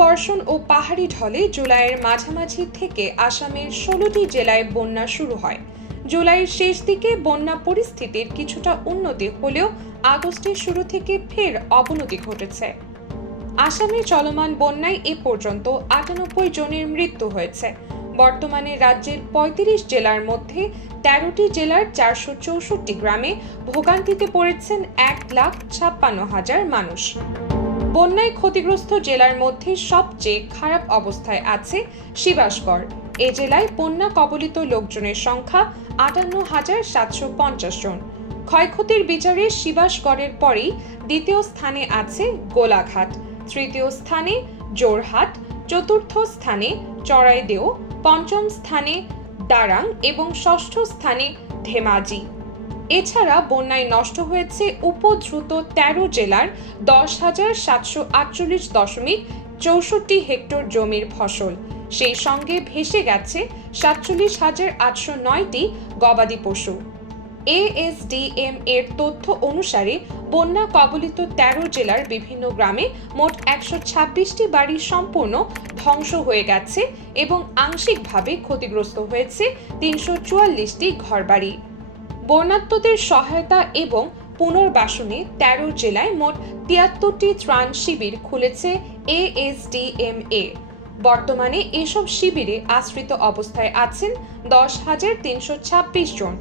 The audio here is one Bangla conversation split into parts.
বর্ষণ ও পাহাড়ি ঢলে জুলাইয়ের মাঝামাঝি থেকে আসামের 16টি জেলায় বন্যা শুরু হয়। জুলাইয়ের শেষ দিকে বন্যা পরিস্থিতির কিছুটা উন্নতি হলেও আগস্টের শুরু থেকে ফের অবনতি ঘটেছে। আসামে চলমান বন্যায় এ পর্যন্ত 98 জনের মৃত্যু হয়েছে। বর্তমানে রাজ্যের 35 জেলার মধ্যে 13টি জেলার 464 গ্রামে ভোগান্তিতে পড়েছেন 1,56,000 মানুষ। বন্যায় ক্ষতিগ্রস্ত জেলার মধ্যে সবচেয়ে খারাপ অবস্থায় আছে শিবাসগড়। এ জেলায় বন্যা কবলিত লোকজনের সংখ্যা 58,750 জন। ক্ষয়ক্ষতির বিচারে শিবাসগড়ের পরেই দ্বিতীয় স্থানে আছে গোলাঘাট, তৃতীয় স্থানে জোরহাট, চতুর্থ স্থানে চড়াইদেও, পঞ্চম স্থানে দারাং এবং ষষ্ঠ স্থানে ধেমাজি। এছাড়া বন্যায় নষ্ট হয়েছে উপদ্রুত 13 জেলার 10,748.64 হেক্টর জমির ফসল। সেই সঙ্গে ভেসে গেছে 47,809টি গবাদি পশু। এএসডিএম এর তথ্য অনুসারে বন্যা কবলিত 13 জেলার বিভিন্ন গ্রামে মোট 126টি বাড়ি সম্পূর্ণ ধ্বংস হয়ে গেছে এবং আংশিকভাবে ক্ষতিগ্রস্ত হয়েছে 344টি ঘরবাড়ি। বন্যার্তদের সহায়তা এবং পুনর্বাসনে 13 জেলায় মোট 73টি ত্রাণ শিবির খুলেছে এএসডিএমএ। বর্তমানে এসব শিবিরে আশ্রিত অবস্থায় আছেন 10,326 জন।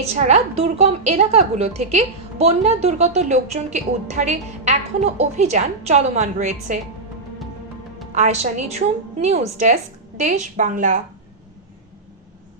এছাড়া দুর্গম এলাকাগুলো থেকে বন্যা দুর্গত লোকজনকে উদ্ধারে এখনো অভিযান চলমান রয়েছে। আয়েশা নিঝুম, নিউজ ডেস্ক, দেশ বাংলা।